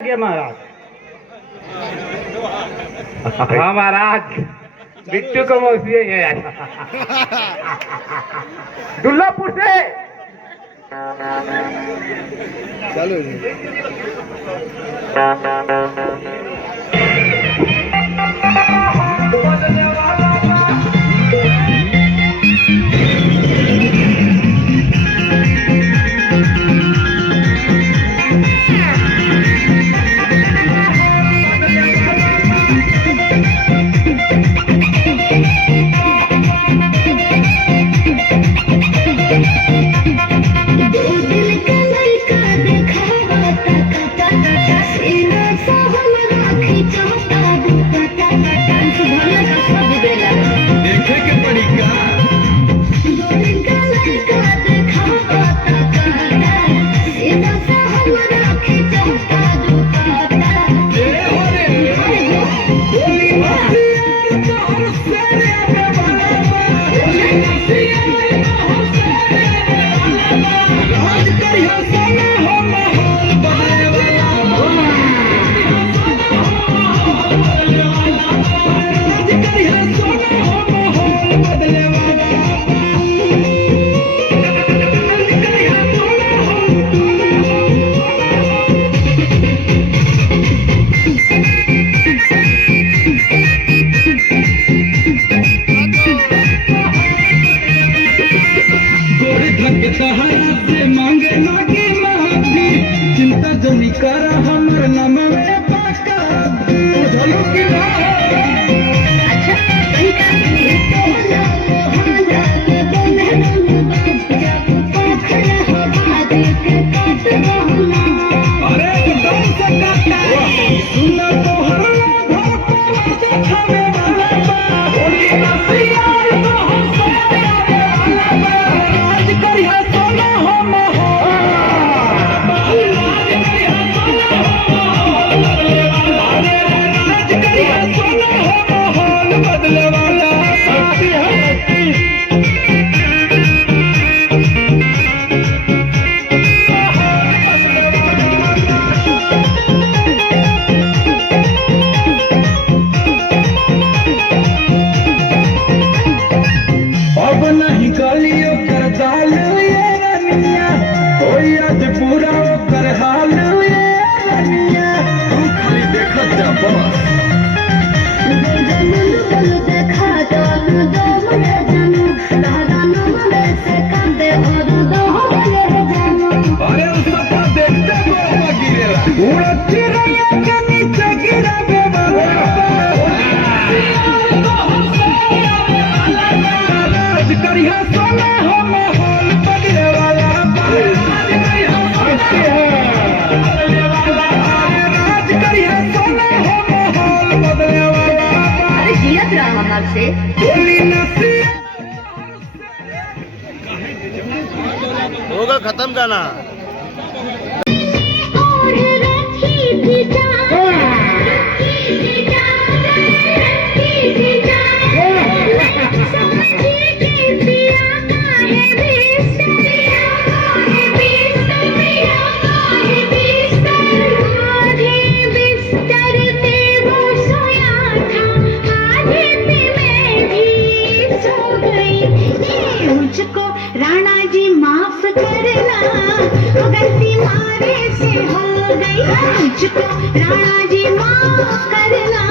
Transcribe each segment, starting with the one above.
महाराज। हाँ महाराज, बिट्टू को मौसी है दुल्लापुर से। चलो होगा खत्म गाना। राणा जी माफ करना, गलती मारे से हो गई। मुझको राणा जी माफ करना,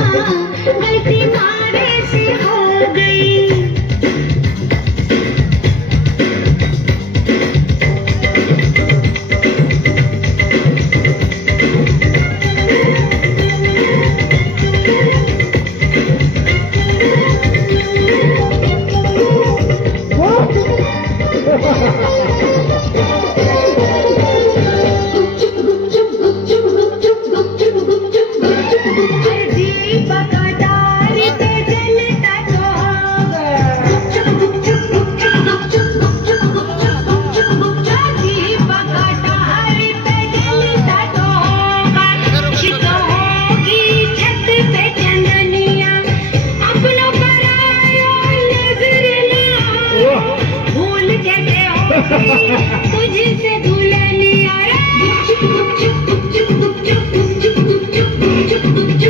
गलती मारे से हो गई। जी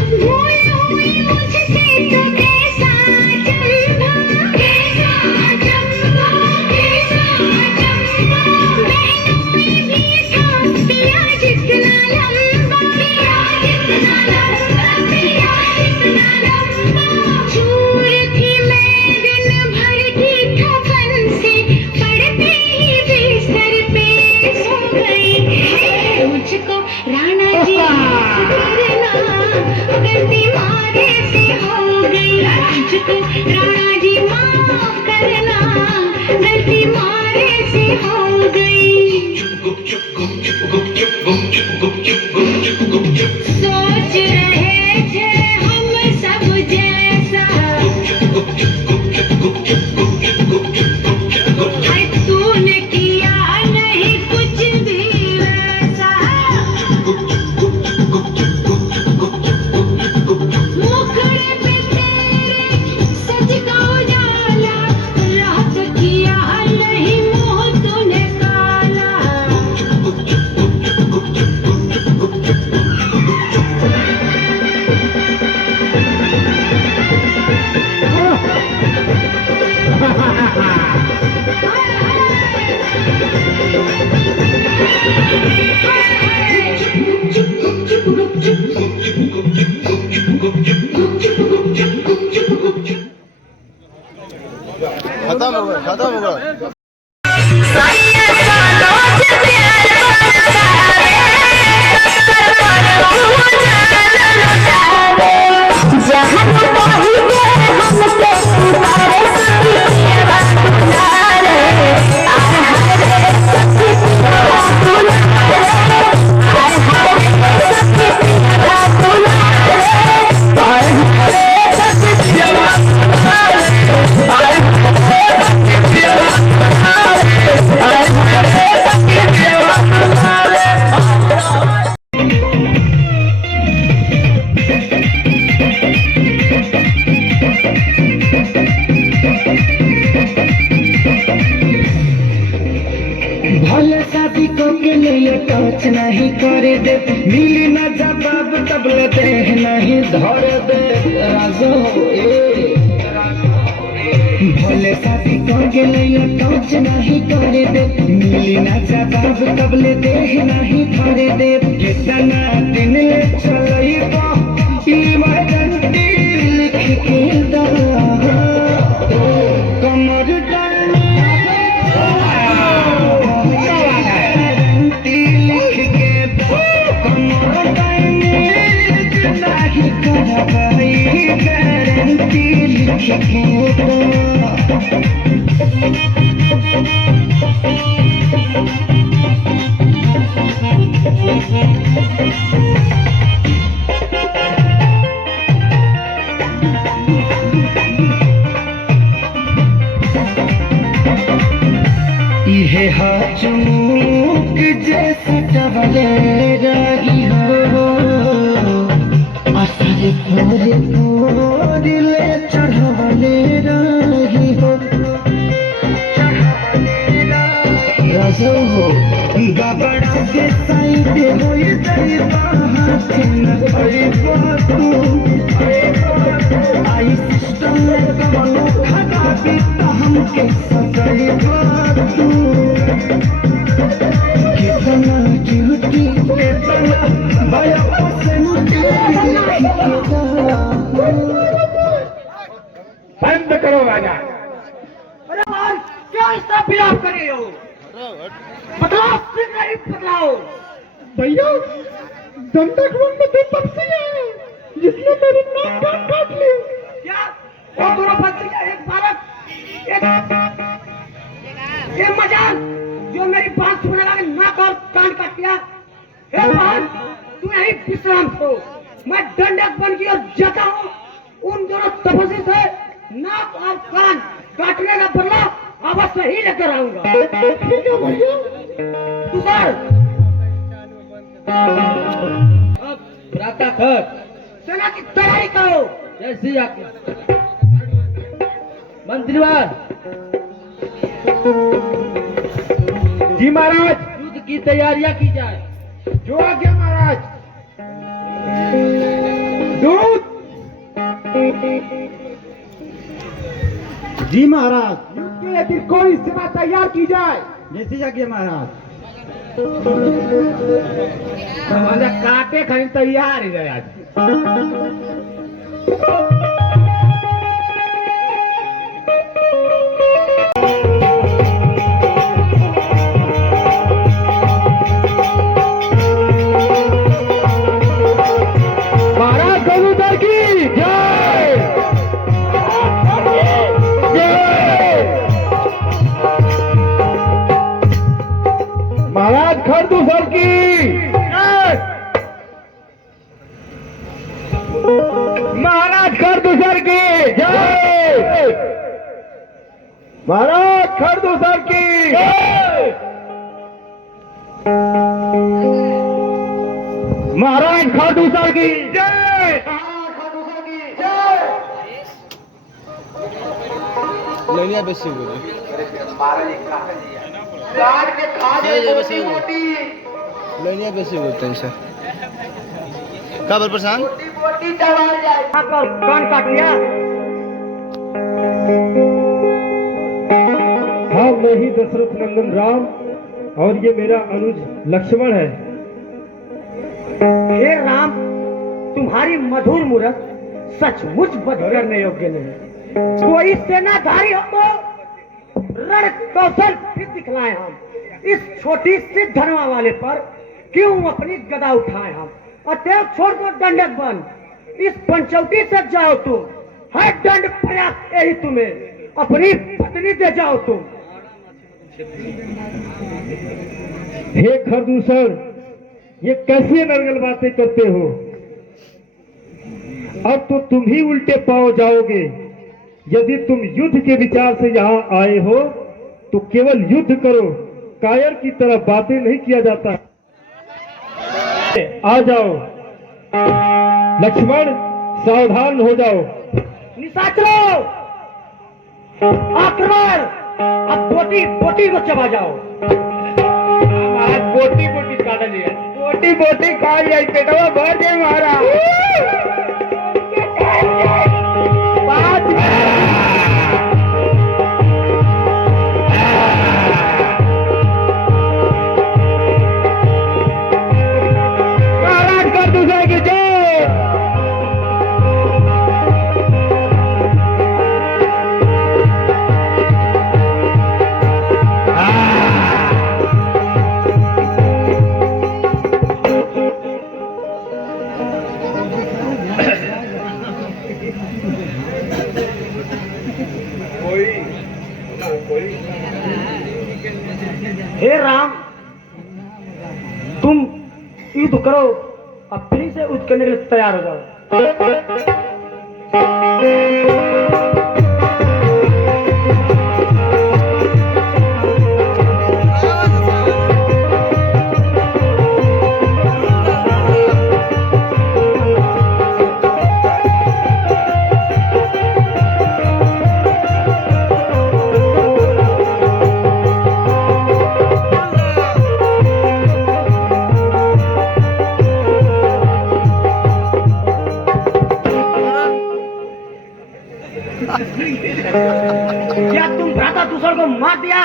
भूल हुई मुझसे तो कैसा चंबा, कैसा चंबा, कैसा चंबा। बहनों में भी था पिया जितना लंबा, पिया जितना लंबा, पिया जितना लंबा। चूर थी मैं दिन भर की थकन से, पड़ते ही बिस्तर पे सो गई। मुझको राणा जी करना, गलती मारे से हो गई। मुझको राणा जी माफ करना, गलती मारे से हो गई। सोच रहे थे हम सब जैसा, तूने किया नहीं कुछ भी वैसा। मुखड़े पे तेरे सच का उजाला, रात किया नहीं मुँह तूने काला। खत्म हो गया, खत्म हो गया। भले शादी को के लिए टच नहीं करे दे, मिली न जवाब तबले दे नहीं धर दे। राजो भले शादी को के लिए टच नहीं करे दे, मिली न जवाब तबले दे नहीं धर दे। कितना दिन ले चलई तो इमरजेंसी लिख के दवा कमर इहे हाचूक जैसे टवले रही हो, असर पूरे पूरे ले चढ़वले रही हो। रसो हो गबड़ा के साइड हो जाई हाथ न पड़ी तू। आई सिस्टम में कवनो खड़ा भी तो हमके सकई तू। कितना ड्यूटी कितना भया से मुझे बंद करो राजा। अरे मान क्यों इस तरह बिलाप कर रहे हो? बदलाव फिर नहीं बदलाओ। भैया जनता ढूंढ में तो तब से है जिसने मेरी नाक काट ली। क्या वो दोनों बच्चे का एक बालक एक मजाल जो मेरी बात सुनने लगा नाक और कान काट दिया। हे बहन तू यही विश्राम हो, मैं दंडक बन की और जाता हूँ। उन दोनों तपस्वी से नाक और कान काटने का बदला अवश्य ही लेकर आऊंगा। ठीक है भैया। तुषार अब प्रातः खर सेना की तैयारी करो। जैसी आज्ञा। मंत्रीवान जी महाराज, युद्ध की तैयारियां की जाए। जो आज्ञा महाराज। जी महाराज। के दिन कोई सेवा तैयार की जाए। जैसी आज्ञा महाराज। काटे खरीद तैयार ही गया। महाराज गरुदर की जय। महाराज खरदूसर की जय। महाराज खरदूसर की जय। महाराज खरदूसर की जय। महाराज खरदूसर की जय। लेनिया बेसी हुई लेनिया बेसी हुई टेंशन का बल प्रशांत कान काट लिया। हाँ मैं ही दशरथ नंदन राम और ये मेरा अनुज लक्ष्मण है। हे राम, तुम्हारी मधुर मूरत सचमुच वध करने योग्य नहीं। कोई सेनाधारी हो रण कौशल फिर दिखलाए हम। इस छोटी सी धनवा वाले पर क्यों अपनी गदा उठाए हम। अतएव छोड़ दो दंडक बन, इस पंचवटी से जाओ तुम। है दंड पर्याप्त यही तुम्हें, अपनी पत्नी दे जाओ तुम। हे खरदूसर, ये कैसी नरगल बातें करते हो। अब तो तुम ही उल्टे पांव जाओगे। यदि तुम युद्ध के विचार से यहाँ आए हो तो केवल युद्ध करो, कायर की तरह बातें नहीं किया जाता। आ जाओ लक्ष्मण, सावधान हो जाओ। निशाचरों, आक्रमण! अब बोटी बोटी को चबा जाओ। बोटी बोटी काट लिया, बोटी बोटी खा लिया, पेटवा भर जाए महाराज। महाराज कर दूसरे की जय। हे राम, तुम युद्ध करो। अब फिर से युद्ध करने के लिए तैयार हो जाओ। क्या तुम भ्राता दूसर को मार दिया?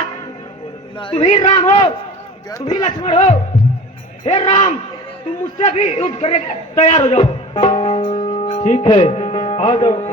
तुम ही राम हो, तुम ही लक्ष्मण हो। हे राम, तुम मुझसे भी युद्ध करने के लिए तैयार हो जाओ। ठीक है, आ जाओ।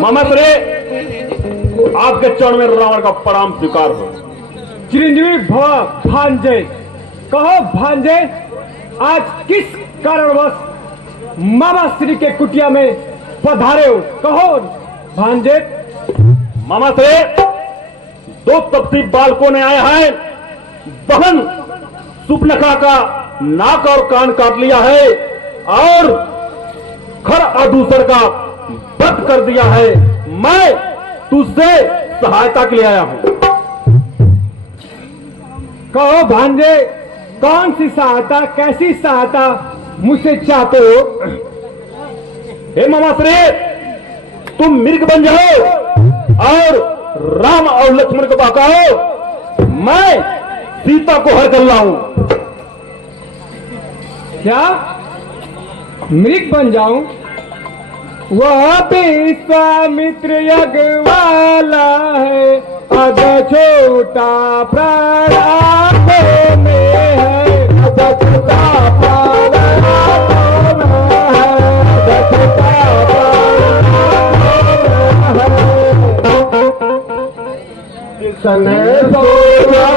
मामा रे, आपके चरण में रावण का प्रणाम स्वीकार हो। चिरंजीवी भव भांजे। कहो भांजे, आज किस कारणवश मामा श्री के कुटिया में पधारे हो? कहो भांजे। मामा रे, दो तपसी बालकों ने आया है। बहन सुपनखा का नाक और कान काट लिया है और खर अदूसर का वध कर दिया है। मैं तुझसे सहायता के लिए आया हूं। कहो भांजे, कौन सी सहायता, कैसी सहायता मुझसे चाहते हो? हे मामा श्री, तुम मिर्ग बन जाओ और राम और लक्ष्मण को बहकाओ। मैं सीता को हर कर लाऊं। क्या मृग बन जाऊं? वह भी विश्वामित्र यज्ञ वाला है, अब छोटा प्राण आपो में है, अब छोटा प्राण आपो में है, अब छोटा प्राण आपो में है। सने सोया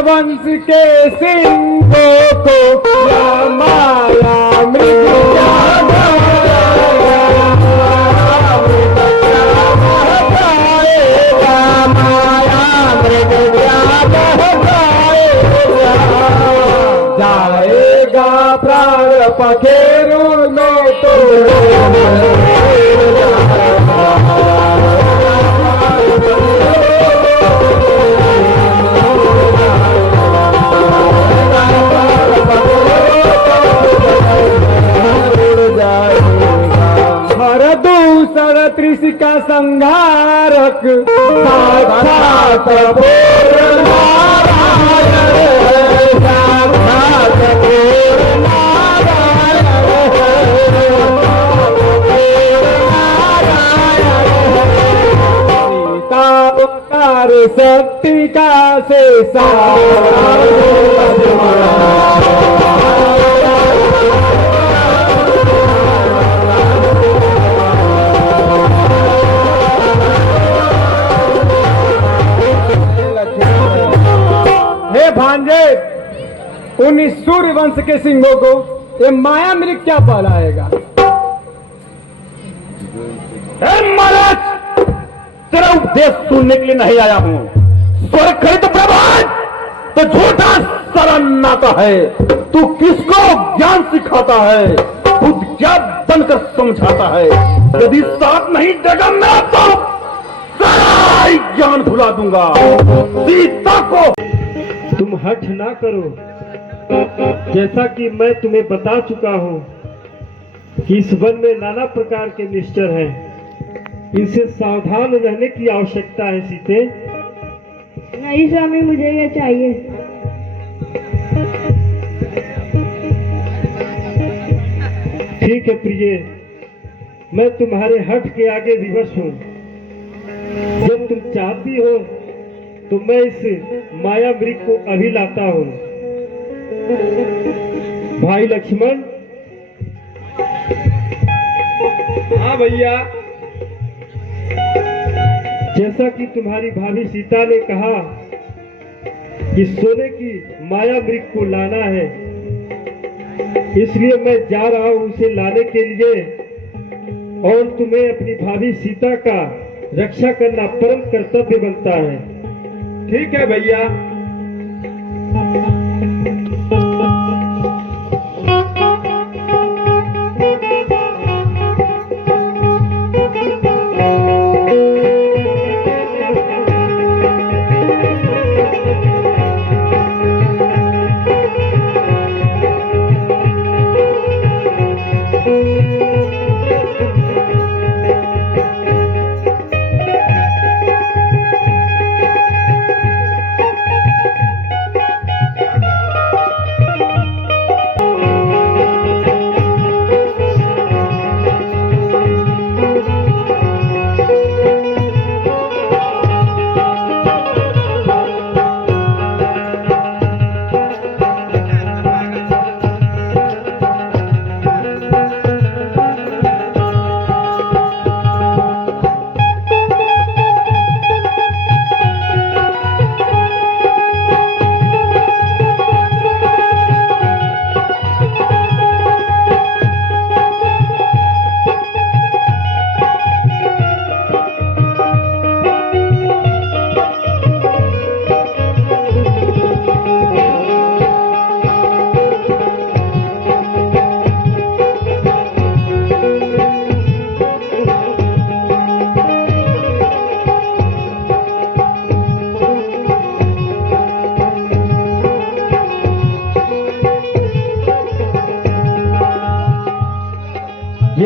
वंश के सिंहों को माया मृग जाएगा प्राण पखेरु में तो का संहारक साक्षात पूर्ण नारायण है, साक्षात पूर्ण नारायण है। सीता अवतार शक्ति का शेषा भांजे, उन सूर्य वंश के सिंहों को ये माया मृग क्या पहलाएगा? महाराज, तेरा उपदेश सुनने के लिए नहीं आया हूं। स्वर्ग खरीद प्रभात तो झूठा शरणाता है। तू किसको ज्ञान सिखाता है? खुद क्या बनकर समझाता है? यदि साथ नहीं जगह में तो सारा ज्ञान भुला दूंगा। सीता को तुम हठ ना करो। जैसा कि मैं तुम्हें बता चुका हूं कि इस वन में नाना प्रकार के निश्चर हैं, इनसे सावधान रहने की आवश्यकता है। सीते, नहीं स्वामी, मुझे ये चाहिए। ठीक है प्रिय, मैं तुम्हारे हठ के आगे विवश हूं। जब तुम चाहती हो तो मैं इस माया मृग को अभी लाता हूं। भाई लक्ष्मण। हाँ भैया। जैसा कि तुम्हारी भाभी सीता ने कहा कि सोने की माया मृग को लाना है, इसलिए मैं जा रहा हूं उसे लाने के लिए, और तुम्हें अपनी भाभी सीता का रक्षा करना परम कर्तव्य बनता है। ठीक है भैया।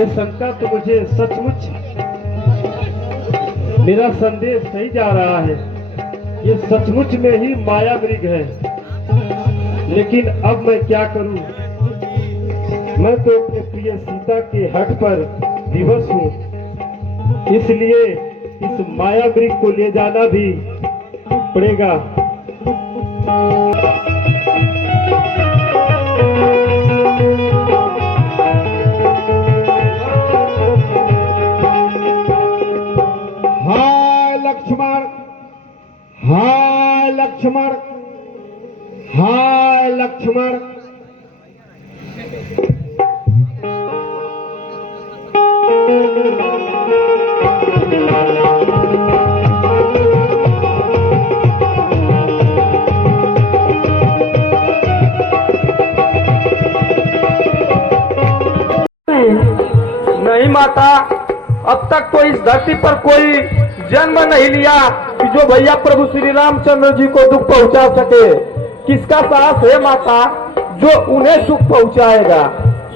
ये शंका तो मुझे सचमुच मेरा संदेश सही जा रहा है। ये सचमुच में ही माया मृग है। लेकिन अब मैं क्या करूं? मैं तो अपने प्रिय सीता के हट पर विवश हूं, इसलिए इस माया मृग को ले जाना भी पड़ेगा। हाय लक्ष्मण, हाय लक्ष्मण, हाय लक्ष्मण। नहीं माता, अब तक तो इस धरती पर कोई जन्म नहीं लिया कि जो भैया प्रभु श्री रामचंद्र जी को दुख पहुंचा सके। किसका साहस है माता जो उन्हें सुख पहुंचाएगा?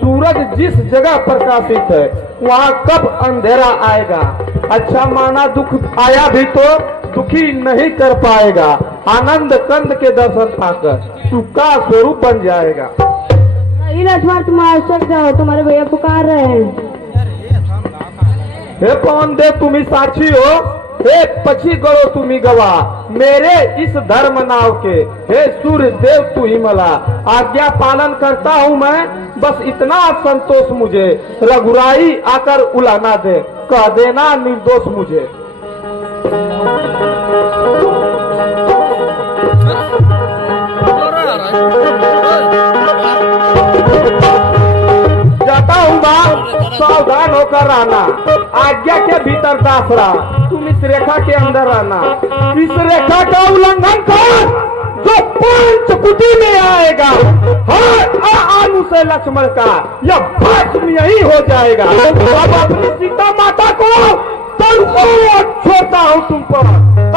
सूरज जिस जगह प्रकाशित है वहाँ कब अंधेरा आएगा? अच्छा माना दुख आया भी तो दुखी नहीं कर पाएगा। आनंद कंद के दर्शन पाकर सुख का स्वरूप बन जाएगा। नहीं लक्ष्मण, तुम आवश्यक जाओ, तुम्हारे भैया पुकार रहे हैं। हे पवन देव तुम्ही साक्षी हो, हे पक्षी गणो तुम्ही गवा, मेरे इस धर्म नाव के, हे सूर्य देव तू ही मला। आज्ञा पालन करता हूँ मैं, बस इतना संतोष मुझे, रघुराई आकर उलाना दे, कह देना निर्दोष मुझे। जाता हूँ बाप, सावधान होकर रहना, आज्ञा के भीतर दास रहा, तुम इस रेखा के अंदर रहना। इस रेखा का उल्लंघन कर जो पंचकुटी में आएगा, हर आनु से लक्ष्मण का यह भस्म यही हो जाएगा। अब अपनी सीता माता को छोड़ता हूँ तुम पर,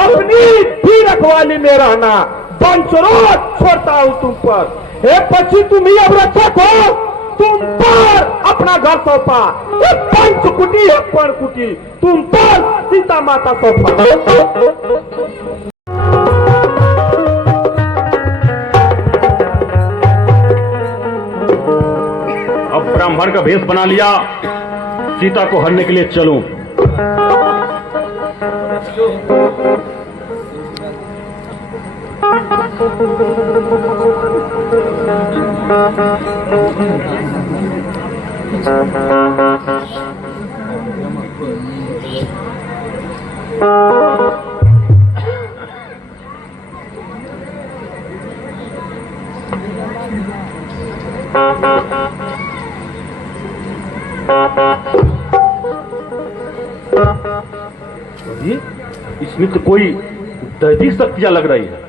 अपनी भी रखवाली में रहना, वंशरोध छोड़ता हूँ तुम पर। हे पक्षी तुम ही अब रक्षक हो, तुम पर अपना घर सौंपा, ये पंचकुटी है पर्णकुटी, तुम पर सीता माता सौंपा। अब ब्राह्मण का भेष बना लिया, सीता को हरने के लिए चलूं। इसमें तो कोई दैवी शक्तियां लग रही है,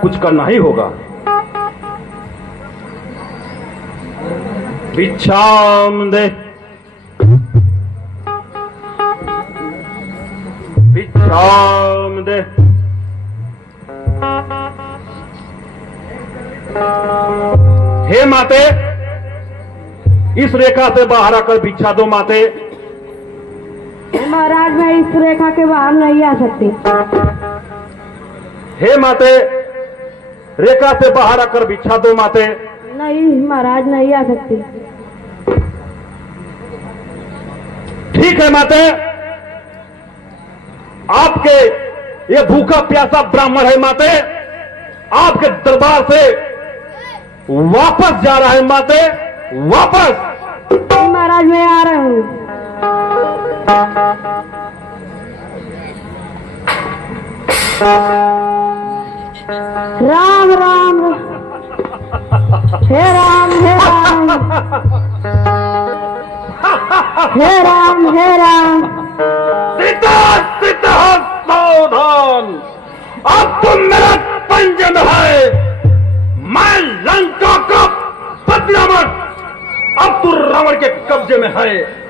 कुछ करना ही होगा। भिक्षाम दे, भिक्षाम दे। हे माते, इस रेखा से बाहर आकर भिक्षा दो माते। महाराज मैं इस रेखा के बाहर नहीं आ सकती। हे माते, रेखा से बाहर आकर भिक्षा दो माते। नहीं महाराज, नहीं आ सकती। ठीक है माते, आपके ये भूखा प्यासा ब्राह्मण है माते, आपके दरबार से वापस जा रहा है माते, वापस। नहीं महाराज, मैं आ रहा हूँ। राम राम, हे राम, हे राम, हे राम, हे राम। सीता सीता सावधान, अब तुम मेरा पंजन है, मैं लंका का बदनाम, अब तू रावण के कब्जे में है।